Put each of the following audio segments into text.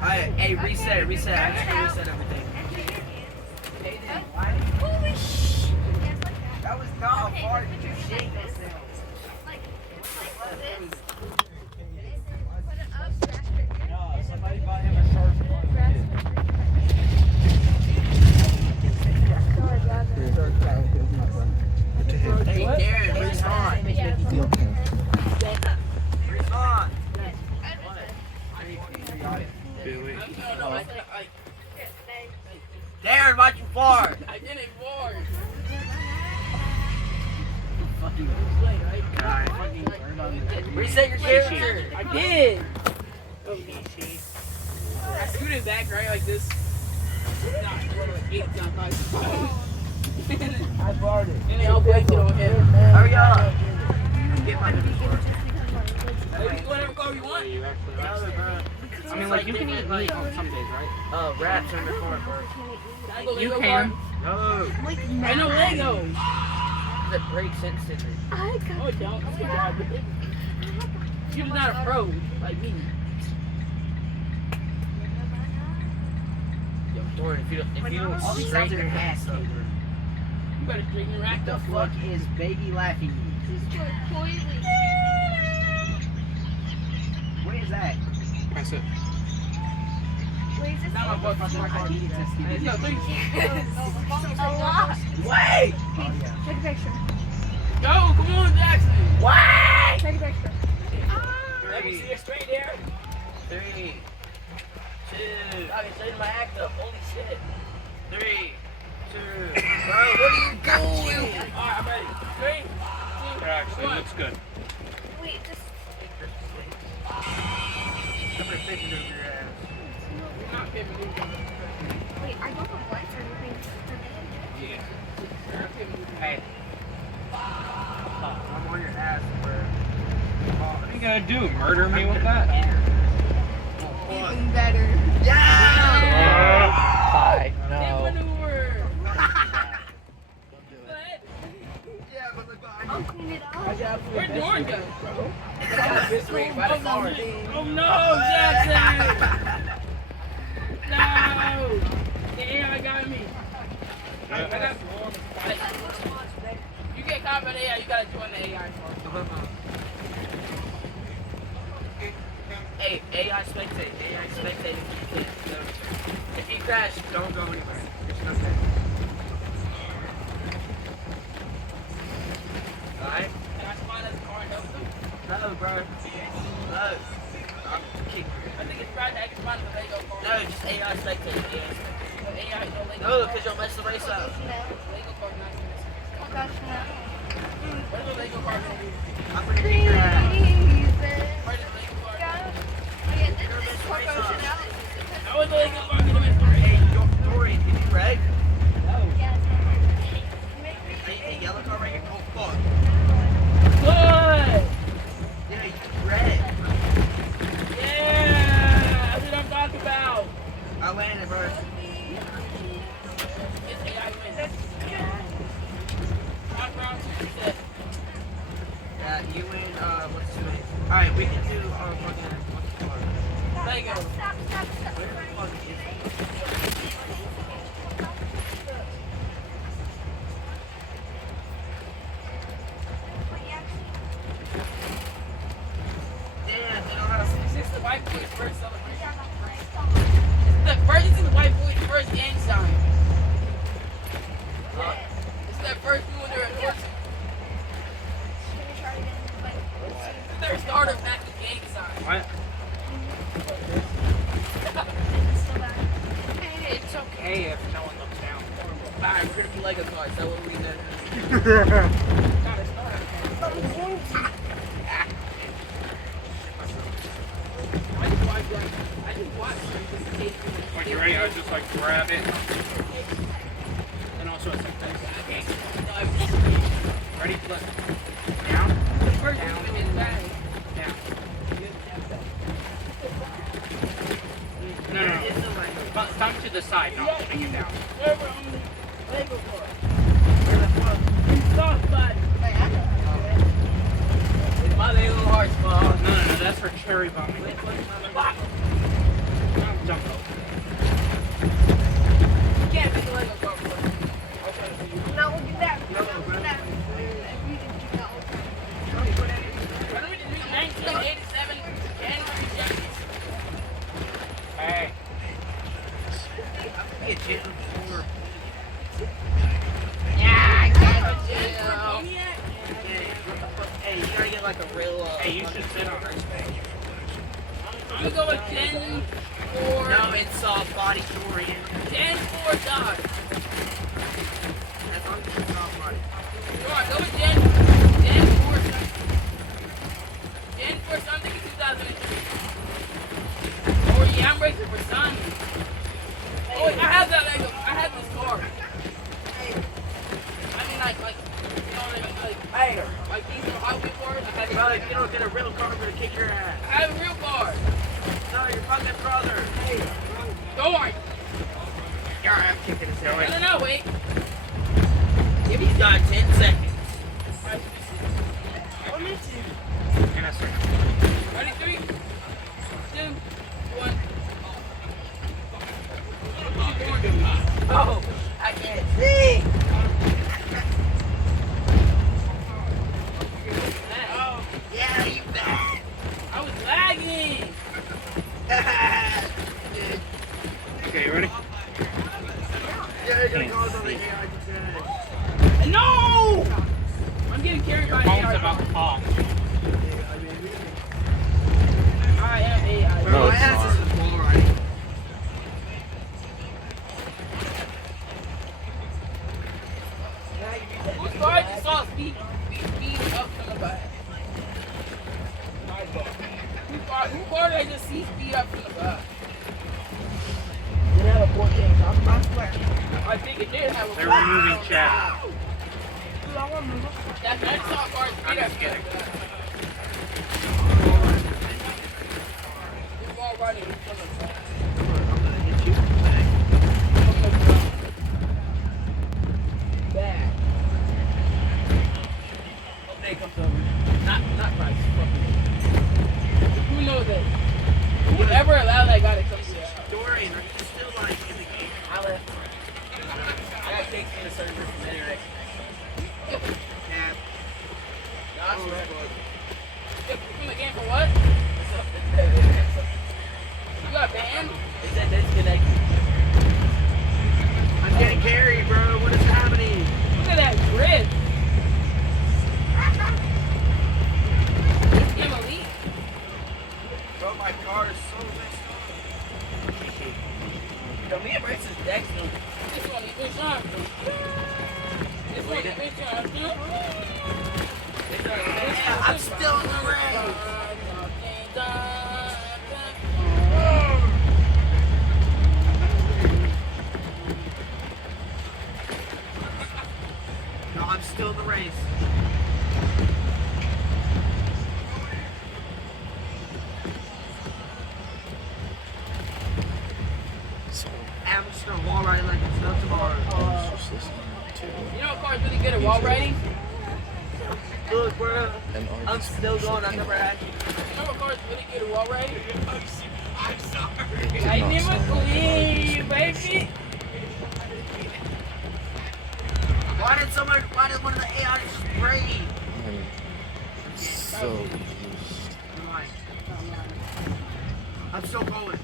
Hey, reset. I just reset everything. Holy sh! That was not a fart. Did you shake this sound? No, somebody bought him a shark Hey, Darren, where's on? Where's on? Darren, why'd you fart? I didn't fart. Reset your character. I did. I scooted back right like this. Nah, like 8 times. I bought it. And then I'll break it on him. Hurry up. Get my Whatever car you want. I mean, like, you can eat meat on some days, right? Rats on the corner. You can. No. I know Lego. The break sensitive. Oh, don't. That's good job. You're not a pro like me. Yo, Dorian, if you don't straighten your ass over. You better straighten your act The up. fuck is baby laughing? What is that? Press it. Not my fucking car. No, thank you. Wait! Take a picture. Go, come on, Jackson. Wait! Take a picture. Let me see it straight there. 3, 2. I can straighten my act up. Holy shit. 3, 2. Bro, what are you doing? Alright, I'm ready. 3, 2, Actually, it 1. looks good. Wait, just. I'm gonna fit it over your ass. You're not giving me Wait, I don't have lights or anything. Yeah. You're not giving me Hey, I'm on your ass, bro. what are you gonna do? Murder me with that? Even better. Yeah! Hi. Dick No. manure. What? Yeah, but look behind I'll clean it up. Where'd Doran go, bro? This way, by the car. Oh no, Jackson! No! The AI got me. I got You get caught by the AI, you gotta join the AI first. Hey, AI spectate. If you crash, don't go anywhere. Just go there. Alright? Can I spawn as a car and help them? No, bro. No. I'm kicking you. I think it's right that I can spawn the Lego car. No, just AI spectate. No AI, no Lego No, car. because you'll mess the race up. Lego car not gonna miss. Oh gosh, no. Where's the Lego car gonna be? I'm gonna kick your ass. Where's the Lego car? Oh yeah, this is proportionality. How is the Lego car gonna miss? Hey, Dorian, can you red? Yeah, Hey, yellow car right here. Oh, fuck. Good! Yeah, you red. Yeah! That's what I'm talking about! I landed, bro. It's AI wins. Round, round, set. Yeah, you win, what's his name? Alright, we can do, fucking, what's the car? Lego. stop. Where the fuck is it? Damn, they don't have This is the white boy's first celebration. This is the white boy's first gang sign. It's their first doing their endorsement. This is their start of back to gang sign. What? It's okay. Hey, if no one looks down. Alright, we're gonna do Lego cars. That what we did. Gotta start. I just watched When you're ready, I was just like, grab it. And also, sometimes, ready? Look. Down. First down in his bag. Down. No. Thumb to the side, not putting it down. Where we're on the Lego car. Where the fuck? Soft button. It's my Lego heart's fault. No, that's for cherry bombing. Fuck. Don't Hey. Be a jail for. Hey, you gotta get like a real. Hey, you should sit on her. I'm gonna go with 10 for. No, it's body Dorian. 10 for Doc. That's on the soft body. Come on, go with 10 for something in 2003. Or yeah, I'm racing for something. Oh, wait, I have that. I have this car. I mean, like, you know what I mean? Hey, Like these are Hot Wheels cars. I have, brother, if you don't get a real car, I'm gonna kick your ass. I have a real car. No, your fucking brother. Hey, Don't worry. your ass kicking his head. No, wait. He's got 10 seconds. In a second. Ready? 3, 2, 1. Oh, I can't see. Oh, yeah, you bad. I was lagging. Okay, you ready? Yeah, you're gonna cause all the AI to say. No! I'm getting carried by Phone's AI. about to pop. I am AI. Bro, No, my it's ass not. is full already. Whose car I just saw speed up from the back? Who car did I just see speed up from the back? I think it did have a They're removing chat. That I saw a car speed up from the back. Who's all running from the back? I'm gonna hit you. Back. They comes over. Not Bryce. Who knows that? Whoever allowed that guy to come to the house? Dorian, are you still like in the game? I left. I got kicked in the server from anyway. Yeah. Gosh, From the game for what? You got banned? It said disconnected. I'm getting carried, bro. What is happening? Look at that grid. This game elite. Bro, my car is so messed up. Yo, me and Bryce is next to him. This one even shot. This one even shot. Yeah, I'm still in the race. No, I'm still in the race. So I'm just gonna wall ride like it's no tomorrow. I was just listening to You know what car's really good at wall riding? Look, bro. an I'm artist. still going. I've never had you. You know what car's really good at wall riding? I'm sorry. It did I not never sound like clean, an baby. Why did one of the AI just break? I'm so confused. I'm still going.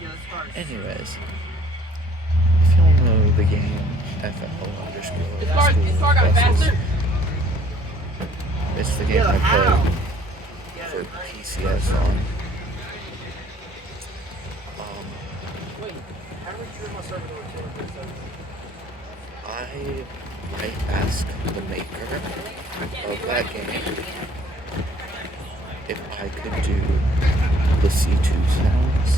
Yeah, let's start. Anyways, if y'all know the game FL underscore His car got faster. it's the game Yeah, I how? play Yeah, for right. PCS on. Wait, how do we choose my server to I might ask the maker of that game if I could do the C2 sounds,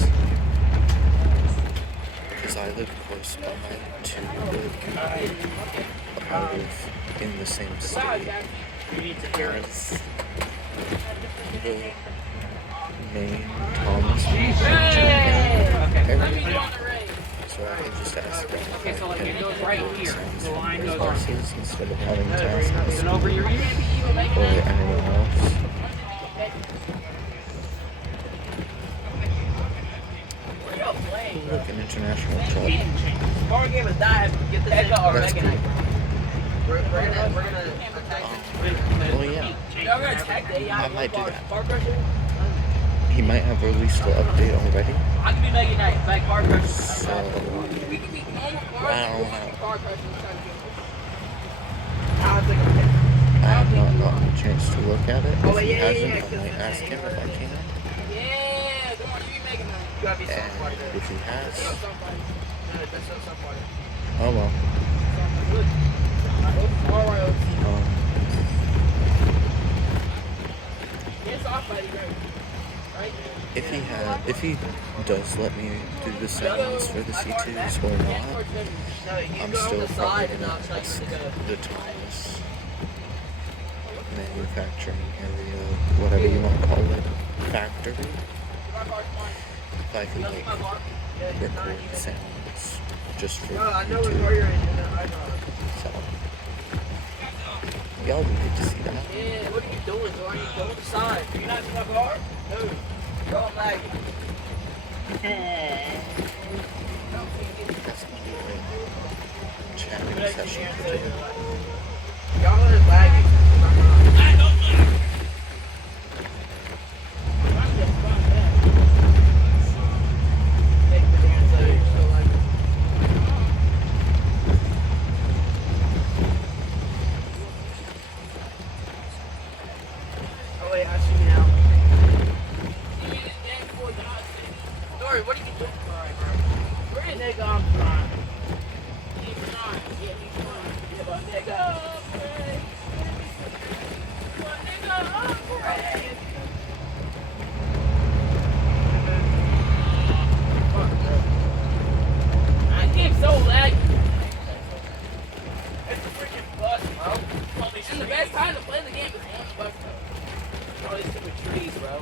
because I live close by to live in the same city You need to hear it. as the main Thomas Hey! Okay. Let me go on the race. so I could just ask them if Okay, I so like could it goes right do here. sounds The from line their goes on. bosses instead of having to Is ask it over your ear? or anyone else. Where y'all playing? Like an international club. Car game is die. Get the Echo or That's Mega cool. Knight. We're gonna attack it. Well, yeah. Y'all gonna attack the AI? I might do that. Car crusher? he might have released the update already. I could be making that back car crash. So We can be normal cars. I don't and know. car crashes inside the game. I was like, okay. I have not gotten a chance to look at it. Oh, If he yeah, hasn't, yeah, I 'cause might it's ask him if I can. Yeah, come on, you be making that. You gotta be And somebody there. if he Yo, has, somebody. Good, that's so somebody. oh well. Good. All right, it's off by the road. Right? If he does let me do the settings for the C2s or not, No, you I'm go on still the probably side and gonna I'll tell you ask where to go. the Thomas manufacturing area, whatever you want to call it, factory, if I can like record sounds just for No, I know where YouTube. you're in. I know. So y'all will get to see that. Yeah, what are you doing? Go on the side. You're not in my car? No. Go on lagging. That's gonna be a great chatting session today. Y'all are lagging. Take the dance out. You're still lagging. Oh wait, I see you now. Dory, what are you doing? Alright, bro. Where is nigga? I'm trying. He's trying. Yeah, he's trying. Yeah, but nigga. I get so laggy. It's a freaking bus, bro. And the best time to play the game is on the bus stop. Oh, these stupid trees, bro.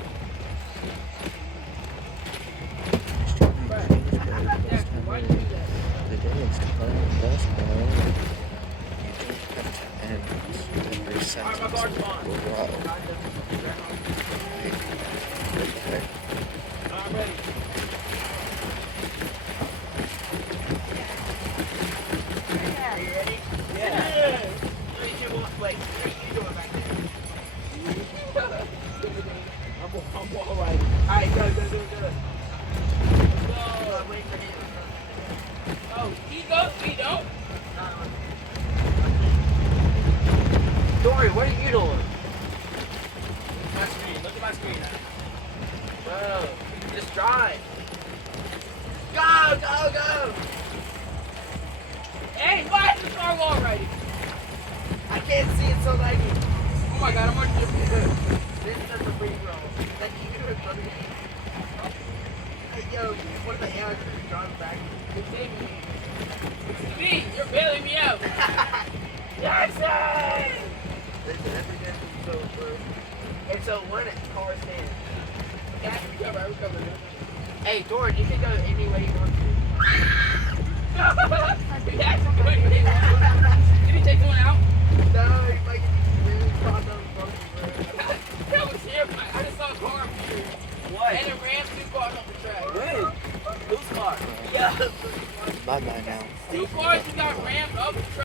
Why do you do that? The day is playing basketball. You don't have to end every sentence in a row. Okay. I'm ready. Yeah, you ready? Yeah. Three, two, one, wait. You doing back there? I'm all right. Alright, go. Go. Wait for him. Oh, he goes, we don't. Dory, what are you doing? My screen. Look at my screen now. Bro, just drive. Go! Hey, why is the car wall ready? I can't see it so laggy. Oh my god, I'm on the This is the free roll. Thank you for coming. Hey, yo, what the hell is this driving back? It's me. You're bailing me out. Jackson! Listen, every day is so good. And so when it car stands. Yeah, we cover. Hey, Dory, you can go any way you want to. Did he take someone out?